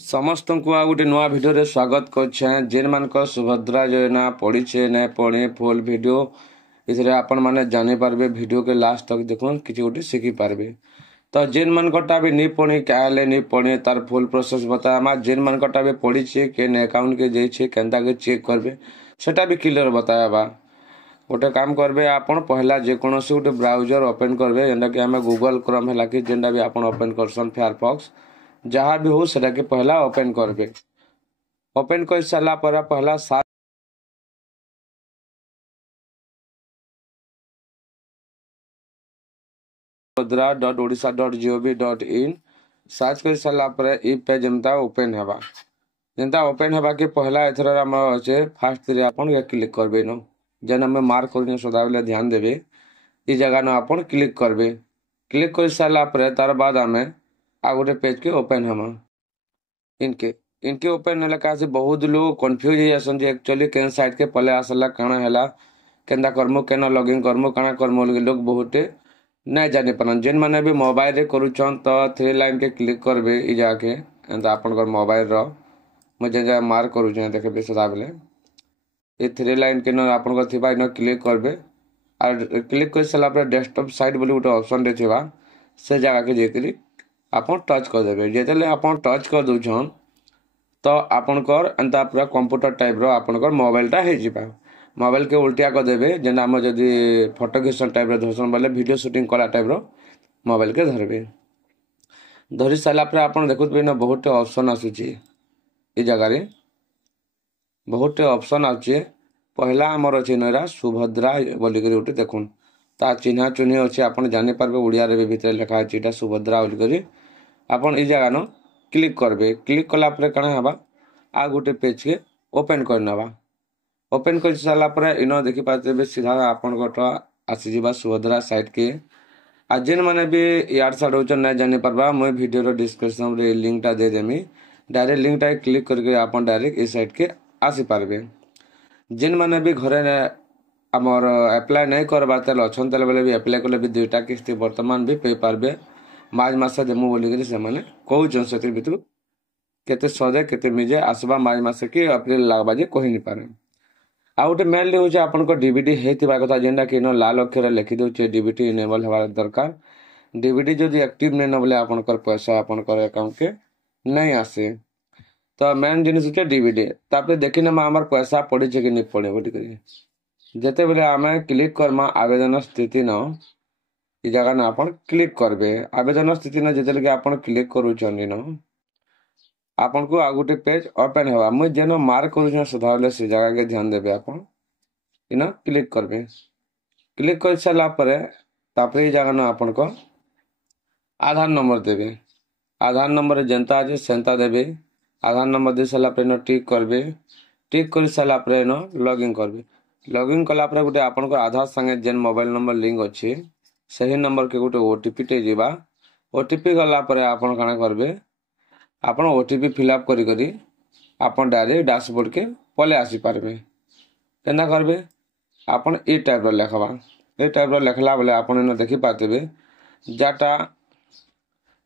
समस्त को आ गोटे नुआ भिडियो स्वागत कर जेन मान सुभद्रा योजना पड़ीचे ना पड़े फुल वीडियो इसलिए आपण मैंने जानी पारबे वीडियो के लास्ट तक देखो किसी गोटे शिखी पारबे। तो जेन मानकटा भी नहीं पढ़ी क्या नहीं पढ़े तार फुल प्रोसेस बताया जेन मानकटा भी पढ़ीचे केन अकाउंट के जाइए केन्ता के चेक करबे सेटा भी क्लियर बताया। गोटे काम करबे आपण पहला जेकोसी गोटे ब्राउजर ओपन करबे जेनटा कि आम गूगल क्रोम है कि जेनटा भी आपण ओपन करसन फायरफॉक्स जहाँ भी हो सेटा के पहला ओपन करबे। ओपन कर सारा पर पहला subbhadra.odisha.gov.in सर्च कर सारा पर ई पेज जमता ओपन हेबा जेनता ओपन हेबा के पहला एथर हम अच्छे फास्ट रे आपण या क्लिक करबे न जेन हम मार्क करने सदा बेले ध्यान देबे ई जगह न आपण क्लिक करबे। क्लिक कर सारा पर तार बाद हमें आ गोटे पेज के ओपन हम इनके इनके ओपन है का बहुत लोग कंफ्यूज हो जासन एक्चुअली केन साइड के पले आसला काना हैला केनता करमु केन लॉगिन करमु काना करमु लोग बहुते नहीं जानी पारन जेन मैंने भी मोबाइल रे करूछन तो 3 लाइन के क्लिक करबे ई जाके एंता आपन मोबाइल रो मुझे जगह मार्क करूछे देखबे सदा बेले ये 3 लाइन के न आपन थिबा इन क्लिक करबे और क्लिक कर सारा पर डेस्कटॉप साइड बोली गोटे ऑप्शन रे थिबा से जगह के जेकरी आपन टच कर देबे जेतेले आपन टच कर दोछन तो आपनकर एंता पूरा कंप्यूटर टाइप रो आपनकर मोबाइलटा हे जिबा। मोबाइल के उल्टिया कर देबे जेना हम जदी फोटो खिचन टाइप रो धरसन बोले वीडियो शूटिंग कला टाइप रो मोबाइल के धरबे। धरि साला पर आपन देखुत बिना बहुत ऑप्शन आसुची ई जगह रे बहुत ऑप्शन आछे। पहला हमर अछि नरा सुभद्रा बोली करी उठे देखुन ता चिन्हा चुनी अछि आपन जानि पारबे ओडिया रे भीतर लिखा अछि एटा सुभद्रा बोली करी आपन ई जगह न क्लिक करबे। क्लिक कला पर कणा हबा आ गोटे पेज के ओपन करनबा। ओपन कर सारा पर इन देखि पाते सीधा आपन गोटा आसी जीवा सुभद्रा साइट के आ जेन माने भी यार साइड होचन नहीं जानि पारबा मैं वीडियो रो डिस्क्रिप्शन रे लिंक टा दे देमी डायरेक्ट लिंक टा क्लिक करके आपन डायरेक्ट ए साइट के आसी पारबे। जेन माने भी घरे हमर अप्लाई नहीं करबा तले अछन तले बेले भी अप्लाई करले भी दुईटा किस्ती वर्तमान भी पे पारबे मार्च मास देमु बोली के से माने कहउचन सेतिर भितरु केते सदे केते मिजे आसबा मार्च मास के अप्रैल लागबा जे कहि नि पारे। आ गोटे मेनली हूँ आपन डीवीडी होता कथा जेनटा कि लाल अक्षर लिखि दे डीवीडी इनेबल हमार दरकार डीवीडी जदि एक्टिव नहीं न बोले आपनकर पैसा आपनकर अकाउंट के नहीं आसे। तो मेन जिनिस होचे डीवीडी तापर देखि ना हमर पैसा पड़ी कि नहीं पड़े बोली करी जेते बेले आमे क्लिक करमा आवेदन स्थिति न ई जगह न आपन क्लिक करबे। आवेदन स्थिति न जेते लगे आपन क्लिक करू चनी न आपन को आ गोटे पेज ओपन हेबा मुझे जेन मार्क करू सदा बेले से जगह के ध्यान देबे आपन इन क्लिक करबे। क्लिक कर सारा पर तापर ये जगह न आपन को आधार नंबर देबे। आधार नंबर जनता आज सेंता देबे। आधार नंबर दे सारा पर टिक करबे। टिक कर सारा पर लॉगिन करबे। लॉगिन कला पर गोटे आपन को आधार संगे जेन मोबाइल नंबर लिंक अछि सही नंबर के गोटे ओटीपी टे जीवा। ओटीपी गला पर आपन काना करबे आपन ओटीपी फिलअप करी करी आपन डायरेक्ट डैशबोर्ड के पले आसी पारबे। केना करबे आपन ए टाइप रो लिखबा ए टाइप रो लिखला बेले आपन न देखि पातेबे जाटा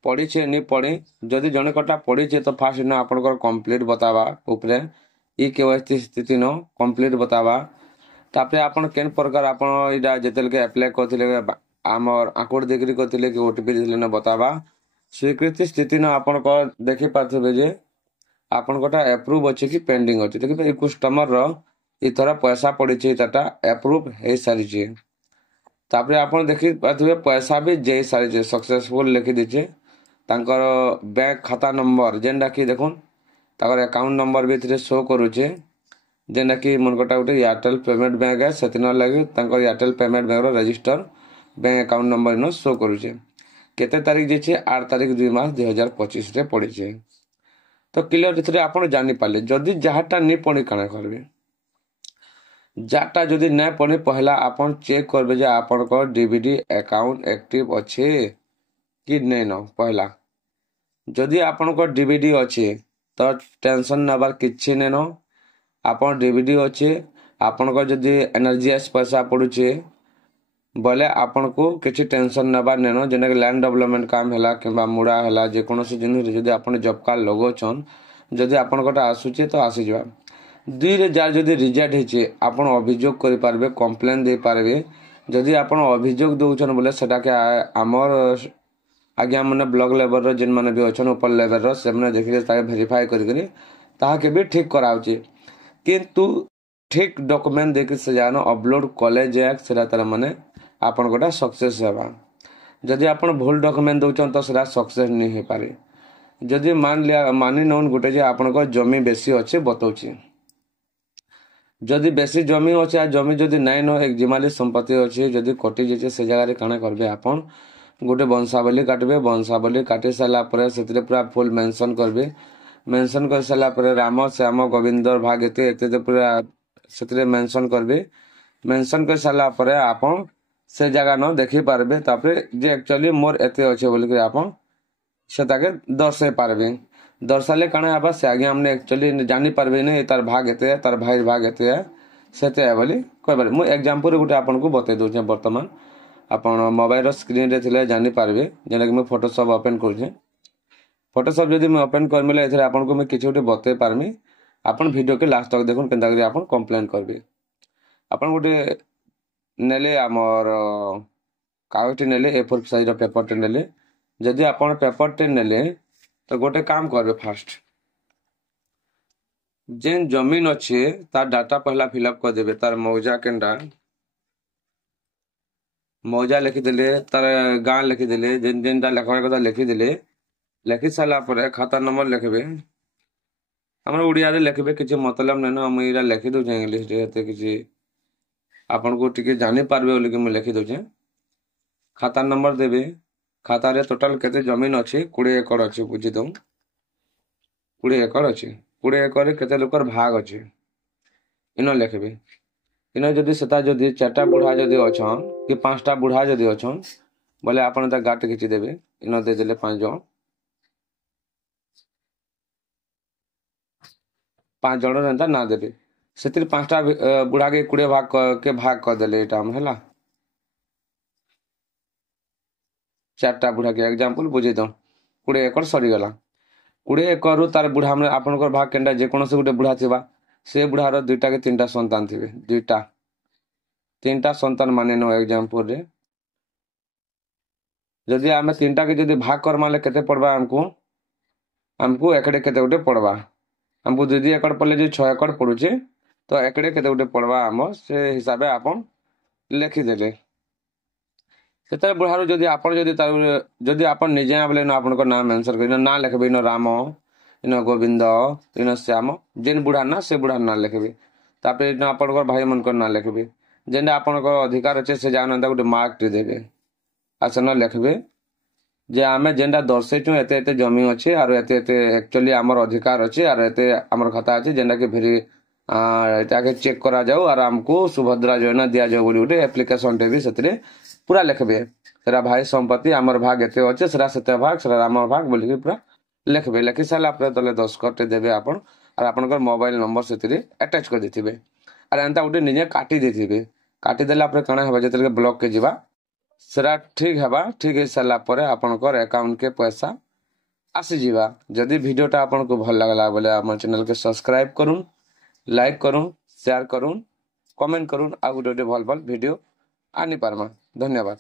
पढ़ी छे नहीं पढ़ी जदि जने कटा पढ़ी छे तो फास्ट न आपन को कंप्लीट बतावा ऊपरे ई केवाईसी स्थिति न कंप्लीट बतावा तापरे आपन केन प्रकार आपन इडा जेतेल के अप्लाई करथिले हमर अकाउंट देखि करथिले कि ओटीपी दिले न बतावा स्वीकृति स्थिति न आपन को देखि पातेबे जे आपन कोटा अप्रूव अछि कि पेंडिंग अछि देखि कस्टमर रो इथरा पैसा पड़ी छे ताटा अप्रूव हे सारी छे तापरे आपन देखि पाथबे पैसा भी जे सारी छे सक्सेसफुल लिखि दिछे तांकर बैंक खाता नंबर जेंडा कि देखुन ताकर अकाउंट नंबर भी थरे शो करू छे जेंडा कि मनकोटा उठे एयरटेल पेमेंट बैंक है सेतिन लागि तांकर एयरटेल पेमेंट बैंक रो रजिस्टर बैंक अकाउंट नंबर न शो करू छे केते तारीख जे छे 8 तारीख 2 मार्च 2025 रे पड़ी छे। तो क्लियर थरे आपन जानि पाले जदि जहाटा नहीं पड़ी काना करबे जाटा जदि नहीं पड़े पहला आपन चेक करबे जे आपन को डीवीडी अकाउंट एक्टिव अच्छे कि नहीं न पहला जदि आपन को डीवीडी अच्छे तो टेंशन नबार किछि नहीं न आपन डीवीडी अच्छे आपन को जदि एनर्जीएस पैसा पड़ुचे बोले आपन को किसी टेंशन नबार नेनो जेना कि लैंड डेवलपमेंट काम हैला किंबा मुड़ा हैला जे कोनोसी जिनिस जदि आपन जॉब कार्ड लगोछन जदि आपन कोटा आसुचे तो आसी जवा दुई रे जार जदि रिजेक्ट हेचे आपन अभियोग करि पारबे कंप्लेन दे पारबे जदि आपन अभियोग दउछन बोले सेटा के हमर आज्ञा माने ब्लॉक लेवल रो जिन माने भी अछन ऊपर लेवल रो से माने देखिले ताके वेरीफाई करि ताहा के भी ठीक कराउची किंतु ठीक डॉक्यूमेंट देखि से जानो अपलोड कॉलेज जाक सेटा तर माने आपन गोटा सक्सेस हेबा जदि आपन भूल डॉक्यूमेंट दउछन तो सेटा सक्सेस नहीं हे पारे जदि मानी नउन गोटे जे आपन को जमी बेसी अछि बतौची जदि बेसी जमी अछि आ जमी जदि नाइ न एक जिमाली संपत्ति अछि जदि कटि जेचे से जगह रे काना करबे आपन गोटे वंशावली काटबे वंशावली काटि साला परे सेतरे पूरा फुल मेंशन करबे मेंशन कर साला परे राम श्याम गोविंद भाग एते एते पूरा सेतरे मेंशन करबे मेंशन कर साला परे आपन से जगह न देखि पारबे तापरे जे एक्चुअली मोर एते अछि बोल के आपन सेताके दर्शाई पारबे दर्शाले काना आबा से आगे हमने एक्चुअली जानि पारबे ने तार भाग एते तार भाई भाग एते सेते है बोली कहबार मु एग्जांपल गुटे आपन को बते दउ छै वर्तमान आपन मोबाइल रो स्क्रीन रे थिले जानि पारबे जेना कि मैं फोटोशॉप ओपन कर छै फोटोशॉप जदि मैं ओपन कर मिले एथरे आपन को मैं किछ गुटे बते पारमी आपन वीडियो के लास्ट तक देखुन केनता करी आपन कंप्लेन करबे आपन गुटे नेले हमर कागजटी नेले A4 साइज रो पेपर टे नेले जदि आपन पेपर टे नेले तो गोटे काम करबे फास्ट जेन जमीन अच्छे तार डाटा पहला फिलअप कर देबे तार मौजा केंडा मौजा लिखि देले तार गां लिखि देले जेन जेनटा लेखवा कथा लिखि देले लिखि साला परे खाता नंबर लिखबे हमरा उड़िया रे लिखबे किछ मतलब नै न हम इरा लिखि दउ छै इंग्लिश रे एते किछ आपन को टिके जानि पारबे बोली कि मैं लिखि दउ छै खाता नंबर देबे खाता रे टोटल केते जमीन अछि 20 एकड़ अछि बुझि दउ 20 एकड़ अछि 20 एकड़ रे केते लोकर भाग अछि इनो लिखबे इनो जदि सेता जदि चारटा बुढ़ा जदि अछन कि पांचटा बुढ़ा जदि अछन बोले आपन त गाट खिची देबे इनो दे देले 5 जण 5 जण रंता ना देबे सेतिर पांचटा बुढ़ा के 20 भाग कर देले एटा हम हैला चारटा बुढ़ा के एग्जांपल बुझे दो 20 एकड़ सरी गला 20 एकड़ रु तार बुढ़ा हमने आपनकर भाग केंडा जे कोनो से गुटे बुढ़ा थिबा से बुढ़ा रो दुईटा के तीनटा संतान थिबे दुईटा तीनटा संतान माने नो एग्जांपल रे जदि आमे तीनटा के जदि भाग कर माले केते पड़बा हमको एकड़े केते गुटे पड़बा हमको 2 एकड़ पड़ले जे 6 एकड़ पड़ुचे तो एकड़े केते गुटे पड़बा हम से हिसाबे आपन लिखि देले सेते बुढ़ारो जदि आपन जदि आपन निजे आबले न आपन को नाम मेंशन करिनो ना लिखबे न राम इन गोविंद इन श्याम जेन बुढ़ा ना से बुढ़ा ना लिखबे तापरे न आपन को भाई मन को ना लिखबे जेन आपन को अधिकार अछि से जान गुटे मार्क टी देबे आसन लिखबे जे आमे जेंडा दर्शेचु एते एते जमी अछि आरो एते एते एक्चुअली हमर अधिकार अछि आरो एते हमर खाता अछि जेंडा के भेरी एटा के चेक करा जाऊ आर हमको सुभद्रा योजना दिया जाऊ बोली उठे एप्लीकेशन टे भी सेतरे पूरा लिखबे सेरा भाई संपत्ति हमर भाग एते अछि सेरा सेते भाग सेरा हमर भाग बोली के पूरा लिखबे लिखि साला आपरे तले 10 कटे देबे आपन आर आपनकर मोबाइल नंबर सेतरे अटैच कर देथिबे आर एंता उठे निजे काटी देथिबे काटी देला आपरे कणा हेबा जेतले ब्लॉक के जीवा सेरा ठीक हेबा ठीक हे साला परे आपनकर अकाउंट के पैसा आसी जीवा जदि वीडियोटा आपन को भल लागला बोले हमर चैनल के सब्सक्राइब करूं लाइक करूं शेयर करूं कमेंट करूं आ गुटे भल भल वीडियो आनी पारमा धन्यवाद।